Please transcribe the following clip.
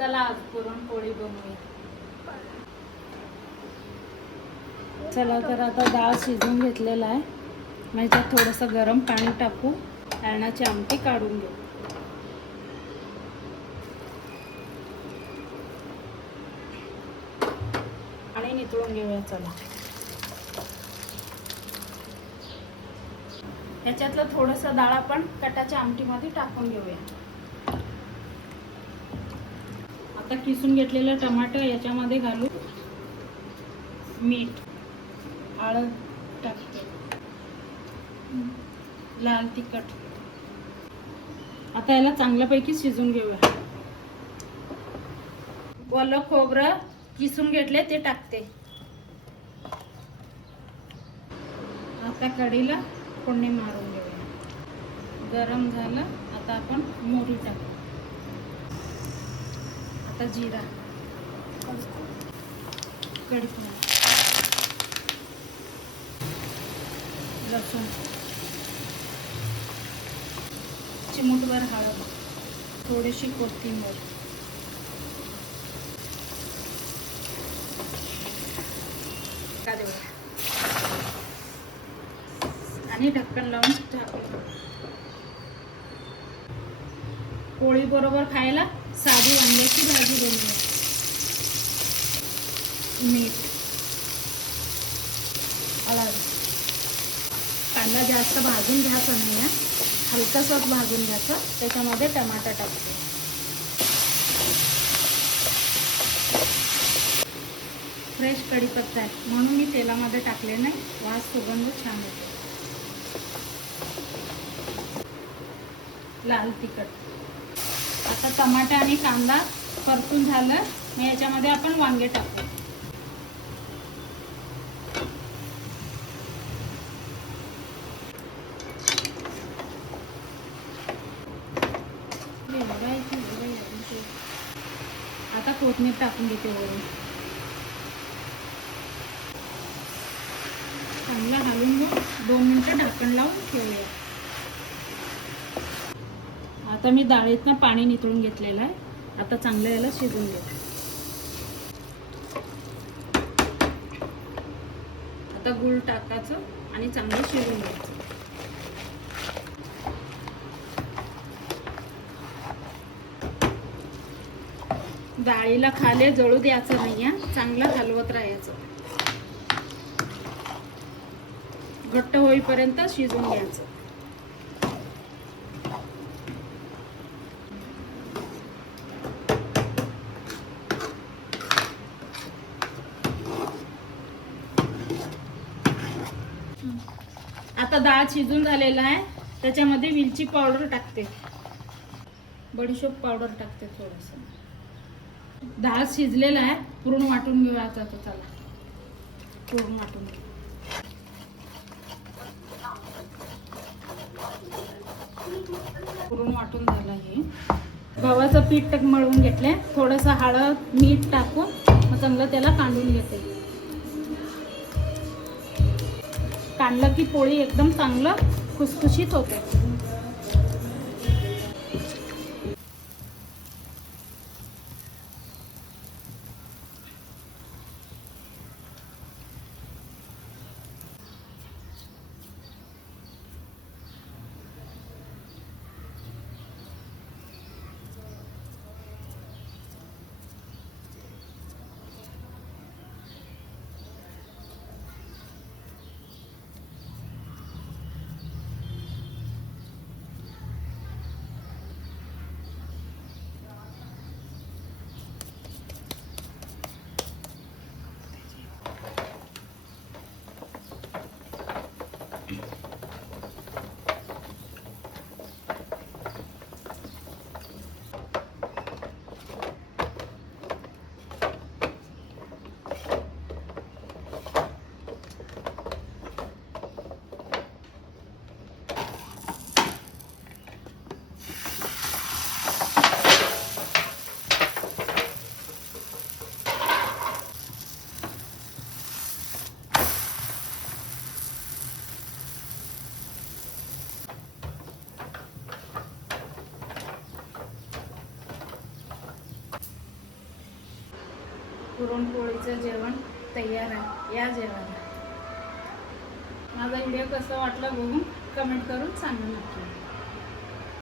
चला आज पुरणपोळी बनवूया. चला तर आता डाळ शिजून घेतलेला आहे. मग याच्यात थोडंसं गरम पाणी टाकू, डाळण्याची आमटी काढून घेऊ. आणि नितळून घेऊया. चला ह्याच्यातलं थोडंसं डाळ आपण कटाच्या आमटीमध्ये टाकून घेऊया. आता किसून घेतलेलं टमाटर याच्यामध्ये घालू, मीठ, हळद टाकते, लाल तिखट. आता याला चांगल्यापैकी शिजून घेऊया. ओलं खोबरं किसून घेतले ते टाकते. आता कढीला फोडणी मारून घेऊया. गरम झालं. आता आपण मोहरी टाकू. आता जिरा, कढीपत्ता, लसूण, चिमूटभर हळद, थोडीशी कोथिंबीर, आणि ढक्कन लावून टाकूया. पोळी बरोबर खायला साधी वांग्याची भाजी बनवूया. मीठ, हळद. कांदा जास्त भाजून घ्यायचा नाही, हलकासच भाजून घ्यायचं. त्याच्यामध्ये टमाटर टाकते. फ्रेश कढीपत्ता आहे म्हणून मी तेलामध्ये टाकले नाही. वास सुगंध छान येतो. लाल तिखट. आता टमाटर आणि कांदा परतून झालं. मग याच्यामध्ये आपण वांगे टाकू. आता कोथिंबीर टाकून घेते वरून. चांगला हलवून घेऊन 2 मिनिटं ढाकण लावून ठेवूया. आता मी डाळीतनं पाणी नितळून घेतलेलं आहे. आता चांगलं याला शिजून घेते. आता गूळ टाकायचं आणि चांगलं शिजून घ्यायचं. डाळीला खाली जळू द्यायचं नाही, चांगलं हलवत राहायचं. घट्ट होईपर्यंत शिजून घ्यायचं. आता डाळ शिजून झालेला आहे. त्याच्यामध्ये वेलची पावडर टाकते, बडीशोप पावडर टाकते थोडंसं. डाळ शिजलेला आहे. पुरण वाटून घेऊया. आता चला पुरण वाटून घेऊ. पुरण वाटून झालं. हे गव्हाचं पीठ मळून घेतले. थोडंसं हळद मीठ टाकून मग चांगलं त्याला कांडून घेते. काढलं की पोळी एकदम चांगलं खुसखुशीत होते. पुरणपोळीचं जेवण तयार आहे, या जेवायला. माझा व्हिडिओ कसा वाटला बघून कमेंट करून सांगा नक्की.